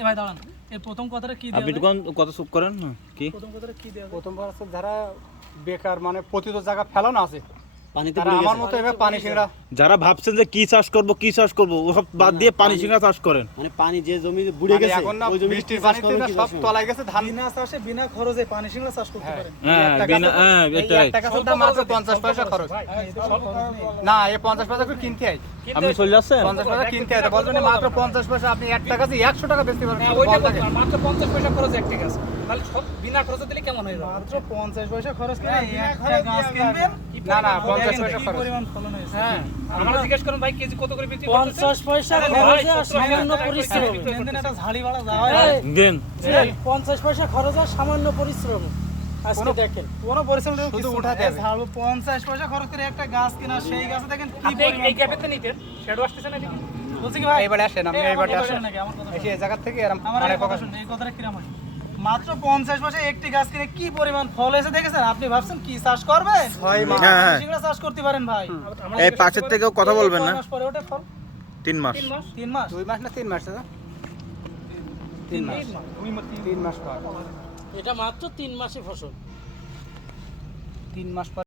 এ ভাই দাঁড়ান, এর প্রথম কথাটা কি দেয়া আপনি যায়? কোন কথা চুপ করেন না কি প্রথম কথাটা কি দেয়া যায়? প্রথমবার হচ্ছে যারা বেকার মানে পতিত জায়গা ফেলানো আছে পানিতে তারা পড়ে আমার গেছে মতো এভাবে পানি সিংড়া যারা ভাবছেন যে কি চাষ করব ওসব বাদ দিয়ে পানি সিঙ্গা চাষ করেন মানে পানি যে জমিতে বুড়ে মানে গেছে এখন না ওই জমিতে বৃষ্টির কি চাষ পানিতে করবেন না কি সব চাষ করবেন? তলায় গেছে ধান বিনা চাষে বিনা খরচে পানি সিংড়া চাষ করতে হ্যাঁ। পারেন। হ্যাঁ বিনা হ্যাঁ এই এটাই একটা গাছের দাম মাত্র 50 পয়সা খরচ না এই 50 পয়সা করে কিনতে হয় আপনি চলে যাচ্ছেন 50 পয়সা কিনতে হয় বলবেন না, মাত্র 50 পয়সা আপনি একটা গাছে 100 টাকা বেচতে পারবেন হ্যাঁ, শুধু ওইটা ফল থাকে। বললাম, মাত্র 50 পয়সা খরচ একটা গাছ। তাহলে সব বিনা খরচে দিলে কেমন হয়ে যাবে? মাত্র 50 পয়সা খরচ করে একটা গাছ কিনবেন। না না দেখেন 50 পয়সা কি খরচ পরিমাণ ফলন হয়েছে। হ্যাঁ আমরা জিজ্ঞেস করুন ভাই কেজি কত করে বিক্রি 50 পয়সা খরচে আর সামান্য পরিশ্রম। লেনদেন একটা ঝাড়ি বাড়া যাওয়া এই, দেন 50 পয়সা খরচ আর সামান্য পরিশ্রম। আজকে দেখেন কোনো পরিশ্রম নেই, শুধু কিছু উঠাতে না। হবে। ঝাড়ু 50 পয়সা খরচ করে একটা গাছ কিনা, সেই গাছে দেখেন কি পরিমাণ এই গ্যাপেতে নিতেন শ্যাডো আসতেছে না এদিকে বলছি কি ভাই এইবারে আসেন আপনি এইবারে আসেন নাকি আমার কথা এসে এই জায়গা থেকে এরকম আমার আড়াই এই কথা পয়সা শুনুন, এই কথাটা কিরকম হয়? মাত্র 50 পয়সা একটি গাছ কিনে কি পরিমাণ ফল এসে দেখেছেন? আপনি ভাবছেন কি চাষ করবেন? 6 মাস হ্যাঁ, হ্যাঁ। সিংড়া চাষ করতে পারেন ভাই। এই পাশের থেকেও কথা বলবেন না কয় মাস পরে ওঠে ফল? 3 মাস 3 মাস 2 মাস না 3 মাস দাদা 3 মাস 3 মাস পর এটা মাত্র 3 মাসে ফসল। 3 মাস পর